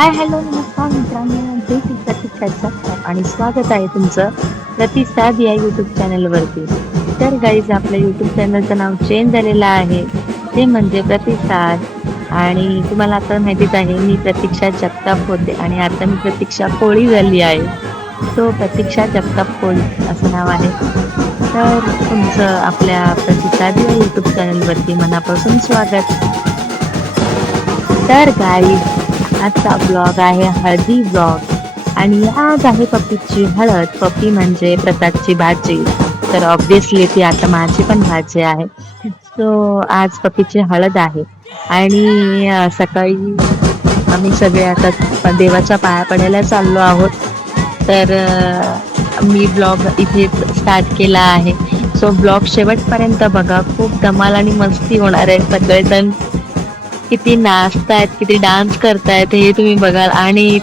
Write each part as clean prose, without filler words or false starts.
हाय, hello, नमस्कार मित्रांनो. दिस is प्रतीक्षा जगताप आणि स्वागत आहे तुमचं प्रतिसाद या युट्यूब चॅनलवरती. तर गाईज आपल्या युट्यूब चॅनलचं नाव चेंज झालेलं आहे. ते म्हणजे प्रतिसाद. आणि तुम्हाला आता माहितीच आहे मी प्रतीक्षा जगताप होते आणि आता मी प्रतीक्षा कोळी झाली आहे. सो प्रतीक्षा जगताप कोळी असं नाव आहे. तर तुमचं आपल्या प्रतिसाद या युट्यूब चॅनलवरती मनापासून स्वागत. तर गाईज आजचा ब्लॉग आहे हळदी ब्लॉग आणि आज आहे पप्पीची हळद. पप्पी म्हणजे प्रसादची भाजी. तर ऑब्विसली ती आता माझी पण भाजी आहे. सो आज पप्पीची हळद आहे आणि सकाळी आम्ही सगळे आता देवाच्या पाया पडायला चाललो आहोत. तर मी ब्लॉग इथेच स्टार्ट केला आहे. सो ब्लॉग शेवटपर्यंत बघा. खूप धमाल आणि मस्ती होणार आहे. सगळेजण किती नाचतायत, किती डान्स करतायत हे तुम्ही बघाल आणि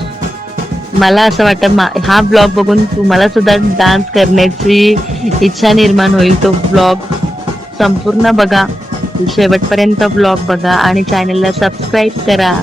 मला असं वाटतं हा ब्लॉग बघून तुम्हाला सुद्धा डान्स करण्याची इच्छा निर्माण होईल. तो ब्लॉग संपूर्ण बघा, शेवटपर्यंत ब्लॉग बघा आणि चॅनलला सबस्क्राईब करा.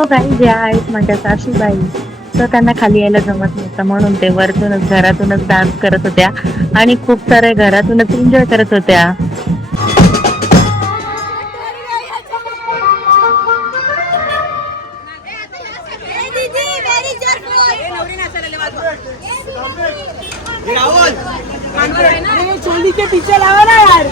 सो काही ज्या आहेत माझ्या सासूबाई, तर त्यांना खाली यायला जमत नव्हतं म्हणून ते वरतूनच घरातूनच डान्स करत होत्या आणि खूप सारे घरातूनच एन्जॉय करत होत्या. चोली के पीछे लावा ना यार.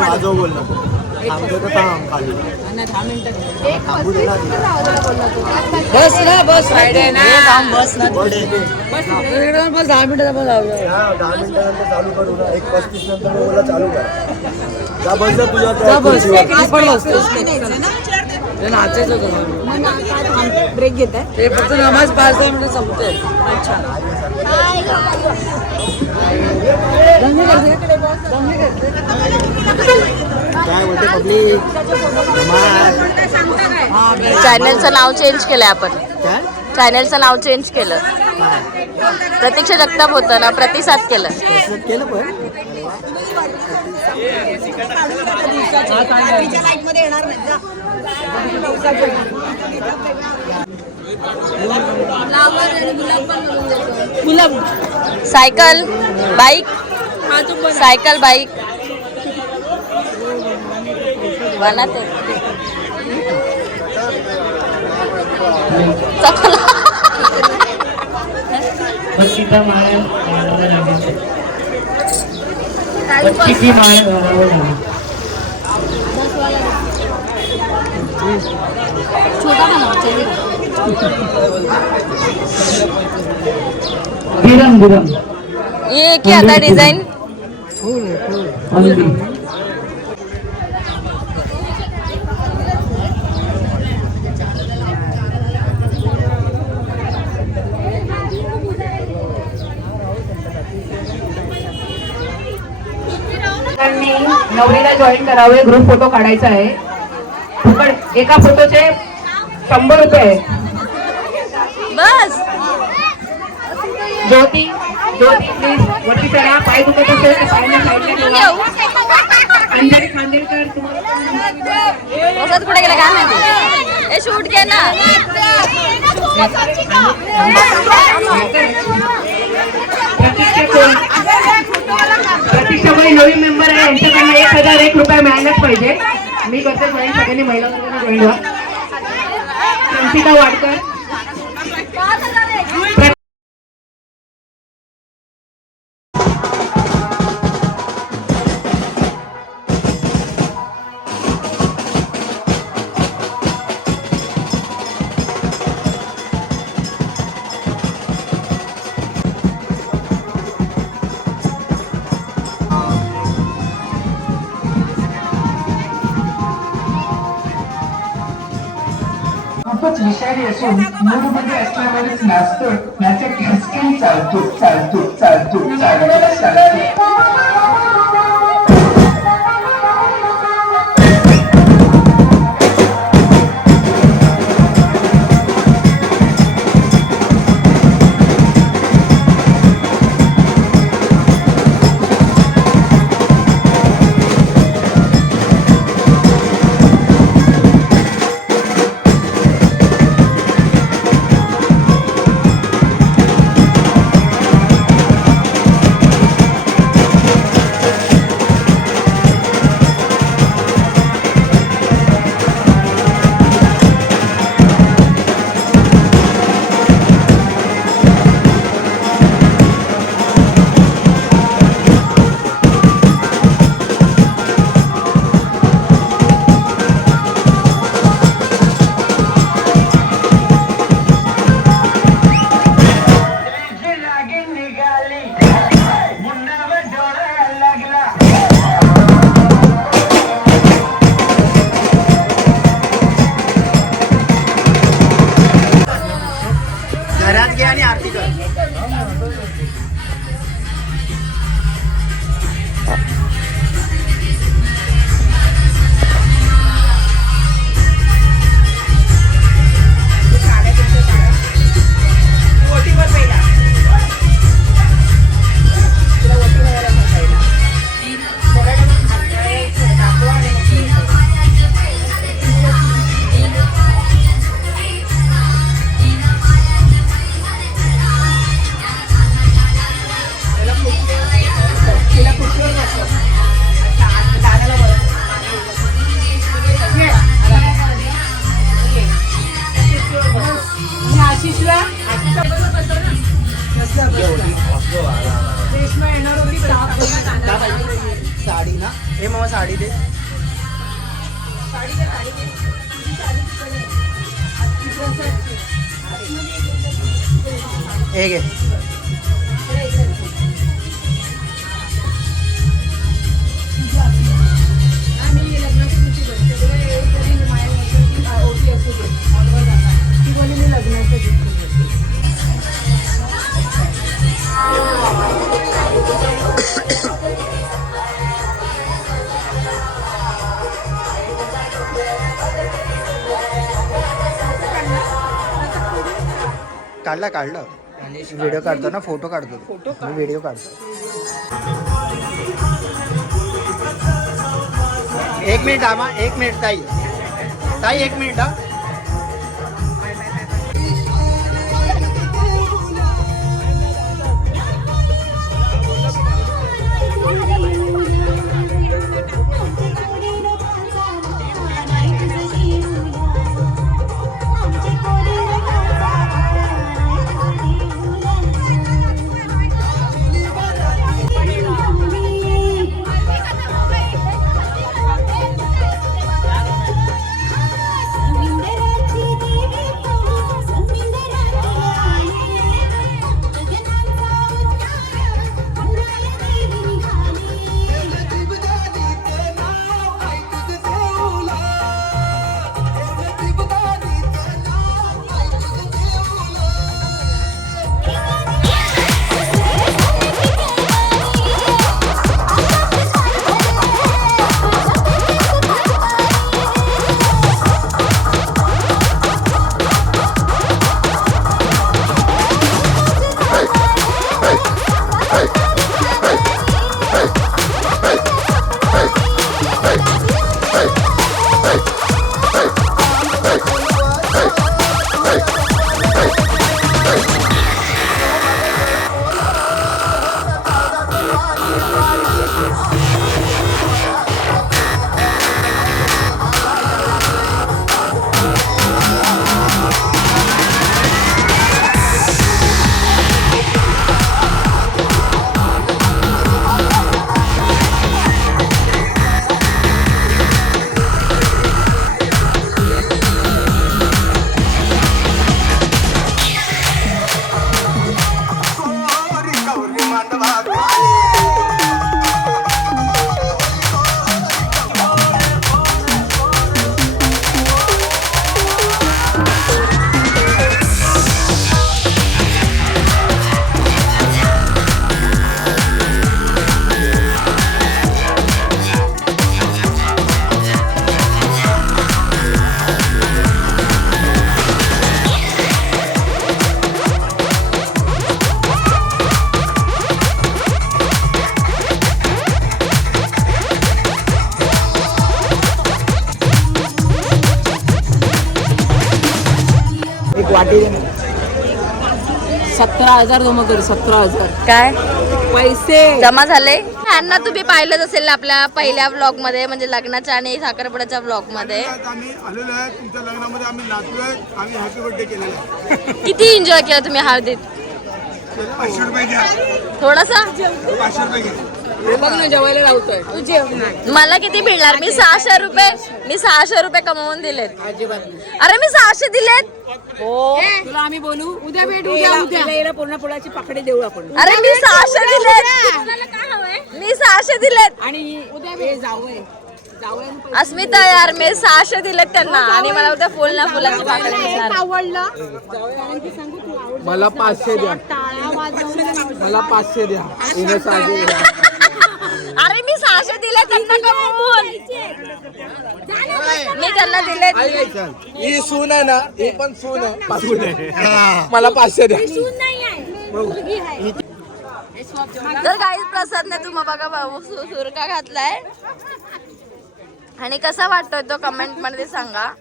वाजव बोलला थांबतो तर थांब खाली. बस ना बस फ्रायडे ना बस ना बस 10 मिनिटं बस लावलं. 10 मिनिटानंतर चालू करू ना. 1:35 नंतर मला चालू कर. जा बस जा तुझ्या नाचायचं होतं ब्रेक घेत आहे ते फक्त नमाज 5-10 मिनिटं संपते. काय बोलते पब्लिक. चॅनलचं नाव चेंज केलंय आपण. काय चॅनलचं नाव चेंज केलं. प्रतीक्षा जगताप होतं ना, प्रतिसाद केलं. केलं पण गुलाब सायकल बाईक, सायकल बाईक बनते. ये क्या था डिजाइन. नवरीला जॉईन करावे. ग्रुप फोटो काढायचा आहे. फुकट एका फोटोचे 100 रुपये. बस ज्योती ज्योती प्लीज वरती चला. पाय दुखत असेल तर पायला साईडला ठेवा. अंजली खांदेकर औषध कुठे गेला काय माहिती. हे शूट घे ना. प्रतीक्षा बाई नवीन मेंबर आहे. यांच्याकडनं 1001 रुपये मिळायलाच पाहिजे. मी करते जॉईन. सगळ्यांनी महिला जॉईन व्हा. संचिता वाडकर. खूपच विषारी असून मूडमध्ये असल्यावरच नाचतो. याचे खसखी चालतो चालतो चालतो चालतो चालतो. साडी ना हे मग साडी दे हे घे काढलं व्हिडिओ काढतो ना फोटो काढतो मी व्हिडिओ काढतो एक मिनिट आमा एक मिनिट ताई एक मिनिट हा वाटी 17,000 जमा कर 17,000 काय पैसे जमा झाले. यांना तुम्ही पाहिलंच असेल आपल्या पहिल्या व्लॉग मध्ये म्हणजे लग्नाच्या आणि साखरपुड्याच्या व्लॉग मध्ये. आम्ही आलेलो आहे तुमच्या लग्नामध्ये आम्ही नाचलोय आम्ही हॅपी बर्थडे केलेला आहे. किती एन्जॉय केला तुम्ही हळदीत? 500 रुपये घ्या थोडासा 500 रुपये घ्या. बघ ना जेवायला लावतोय. मला किती मिळणार? मी 600 रुपये कमवून दिलेत. अजिबात अरे मी 600 दिलेत. तुला आम्ही बोलू उद्या भेट उद्या पूर्ण फुलाची पाकडी देऊ आपण. अरे मी 600 दिलेत. मी 600 दिलेत आणि उद्या जावंय अस्मिता यार मी 600 दिलेत त्यांना आणि मला उद्या फुलाची पाकळी मिळणार. मला 500 द्या मला 500 द्या. अरे मी 600 दिले त्यांना कमवून. मी त्यांना दिले. ही सून आहे ना ही पण सून आहे मला 500 द्या. तर काही प्रसादने तुम्ही बघा भाऊ सुरका घातलाय आणि कसा वाटतोय तो कमेंट मध्ये सांगा.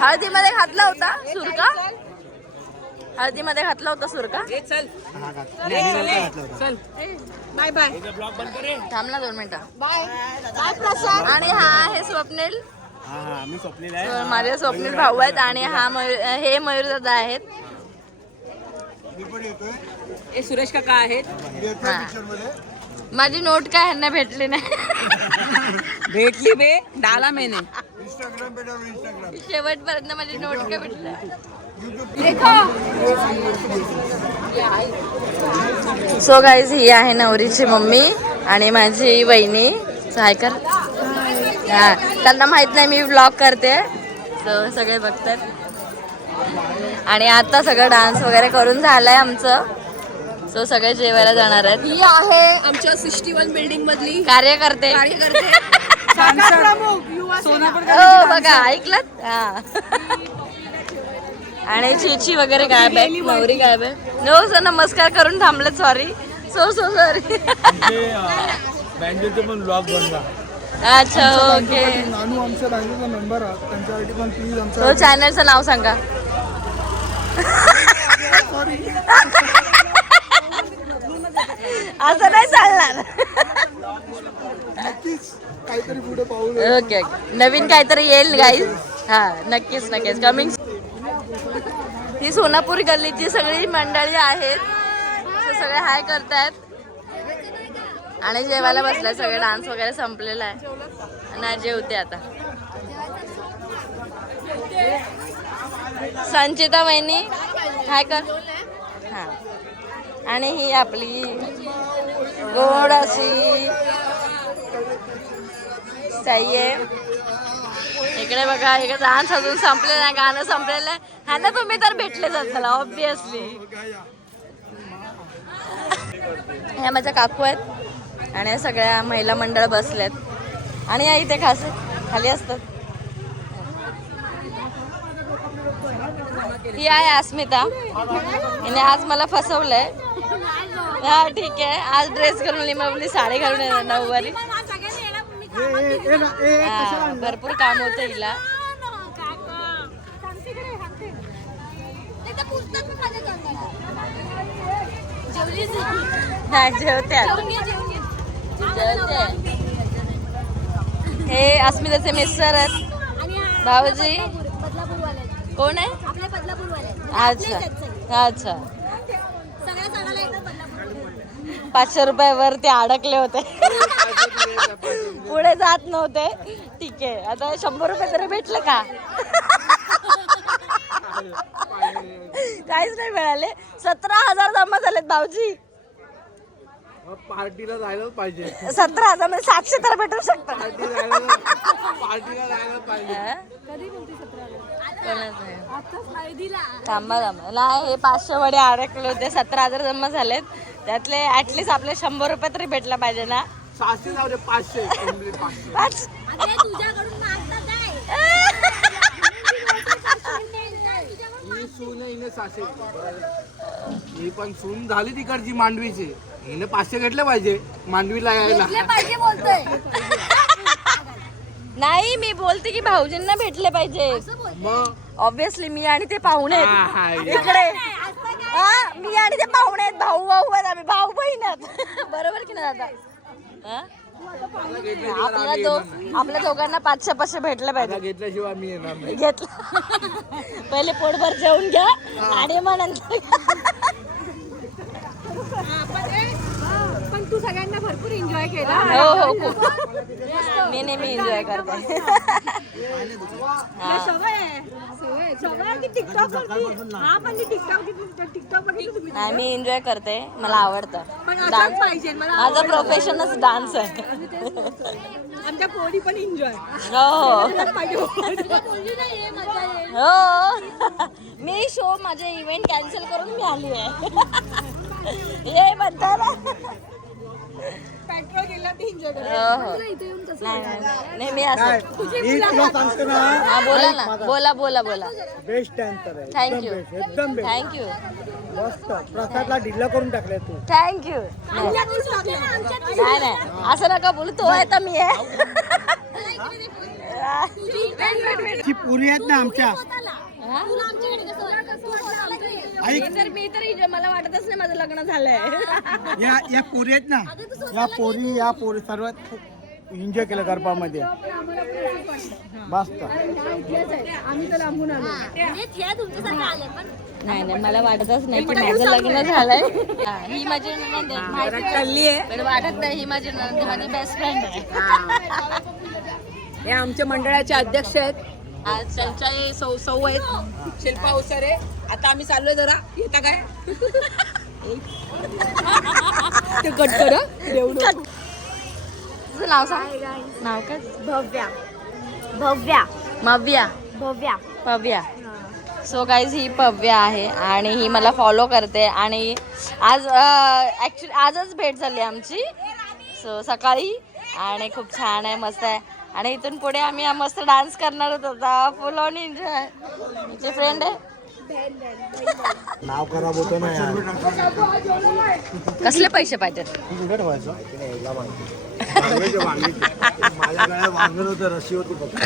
हळदीमध्ये घातला होता सुरका. हळदीमध्ये घातला होता सुरका. चल बाय बाय थांबला 2 मिनिटं. बाय प्रसाद. आणि हा आहे स्वप्नील. मी स्वप्नील आहे. माझे स्वप्नील भाऊ आहेत आणि हा हे मयूर दादा आहेत. हे सुरेश काका आहेत. माझी नोट काय ह्यांना भेटली नाही. भेटली बे 10 महिने. शेवटपर्यंत माझी नोट काय भेटली. सो गाईज ही आहे नवरीची मम्मी आणि माझी वहिनी. हाय कर. हा त्यांना माहित नाही मी व्लॉग करते, तर सगळे बघतात. आणि आता सगळं डान्स वगैरे करून झालंय आमचं. सो सगळे जेवायला जाणार आहेत. ही आहे आमच्या 61 बिल्डिंग मधली कार्यकर्ते. हो बघा ऐकलं. हा आणि चिची वगैरे गायब आहे, नवरी गायब आहे. नो सर नमस्कार करून थांबले. Sorry so sorry. बँकेचे पण ब्लॉग बनवा. अच्छा ओके. नानू आमच्या बँकेचा मेंबर आहात, त्यांच्यासाठी पण प्लीज आमच्या तो चॅनलचं नाव सांगा. असं नाही चालणार. काहीतरी पुढे पाऊल. ओके नवीन काहीतरी येईल गाईज. हा नक्कीच नक्कीच कमिंग. ही सोनापूर गल्लीची सगळी मंडळी आहेत. सगळे हाय करतायत आणि जेवायला बसलाय. सगळे डान्स वगैरे संपलेला आहे आणि जेवते आता. संचिता वहिनी हाय कर. हा आणि ही आपली गोड अशी सही आहे. इकडे बघा, इकडे डान्स अजून संपलेला आहे, गाणं संपलेलं आहे. ह्यांना तुम्ही तर भेटलेच असाल ऑब्विसली. ह्या माझ्या काकू आहेत आणि सगळ्या महिला मंडळ बसल्यात. आणि या इथे खास खाली असतात. ही आहे अस्मिता. हिने आज मला फसवलंय. हा ठीक आहे, आज ड्रेस घालून आपली साडी घालून येणार नऊवारी. भरपूर काम होतं हिला. जेवते. हे अस्मिताचे मिस्टर आहेत. भाऊजी कोण आहे? अच्छा अच्छा. 500 रुपयावर ते अडकले होते. पुढे जात नव्हते. ठीक आहे, आता 100 रुपये तरी भेटले का? काहीच नाही मिळाले. 17,000 जमा झालेत भाऊजी. पार्टीला जायलाच पाहिजे. 17,000 मध्ये 700 तर भेटू शकतात. पार्टीला जायला पाहिजे. थांबा नाही, हे 500 वडे अडकले होते. 17,000 जमा झालेत. त्यातले ऍटलीस्ट आपले 100 रुपये तरी भेटला पाहिजे ना. 600 जाऊ दे. 500 पाच. ही सून आहे, हिने 600. ही पण सून झाली तिकडची मांडवीची. हिने 500 घेतले पाहिजे मांडवीला यायला. नाही मी बोलते की भाऊजींना भेटले पाहिजे. मग ऑब्विसली मी आणि ते पाहुणे आहेत इकडे. हा मी आणि ते पाहुणे आहेत. भाऊ भाऊ आहेत आम्ही, भाऊ बहीण आहेत. बरोबर की नाही दादा? आपल्या दोघांना 500 भेटले पाहिजे. घेतल्याशिवाय मी येणार नाही. घेतलं पहिले पोटभर जेवून घ्या आणि मग नंतर. पण तू सगळ्यांना भरपूर एन्जॉय केला. हो हो खूप. मी नेहमी एन्जॉय करते. नाही मी एन्जॉय करते, मला आवडतं डान्स. माझं प्रोफेशनच डान्स आहे. आमच्या पोरी पण एन्जॉय. हो हो. मी शो माझे इव्हेंट कॅन्सल करून मी आली आहे. ये म्हणता ना. पेट्रोल गेला ते एन्जॉय कर. हो नाही मी असं. तुला सांगतो ना. हा बोला ना, बोला बोला बोला. बेस्ट डान्सर आहे. थँक्यू एकदम बेस्ट. थँक्यू मस्त. प्रसादला ढिल्ला करून टाकलाय तू. थँक्यू. नाही नाही असं नका बोलू. तो आहे तर मी आहे. ती पुरी आहेत ना आमच्या. मी तर मला वाटतच नाही माझं लग्न झालंय. या पोरी आहेत ना, या पोरी सर्वात एन्जॉय केलं गरबामध्ये मस्त. नाही नाही मला वाटतच नाही की माझं लग्न झालंय. हा, ही माझी नणंद आहे. माहिती चालली आहे पण वाटत नाही ही माझी नणंद आहे, माझी बेस्ट फ्रेंड आहे. हे आमच्या मंडळाचे अध्यक्ष आहेत आज त्यांच्या सौ आहेत शिल्पा ओसारे. आता आम्ही चाललोय जरा येता काय ते कट कर तुझं नाव सांग. नाव काय? भव्या भव्या मव्या. भव्या पव्या. सो गाईज ही पव्या आहे आणि ही मला फॉलो करते आणि आज ॲक्च्युली आजच भेट झाली आमची. सो सकाळी आणि खूप छान आहे, मस्त आहे. आणि इथून पुढे आम्ही मस्त डान्स करणार होतो. फुल ऑन एन्जॉय. तिचे फ्रेंड आहे. नाव खराब होतं ना यार. कसले पैसे पाहिजेत? कुठे ठेवायचं माझ्या गळ्यात वांगण होतं, रशी होती फक्त.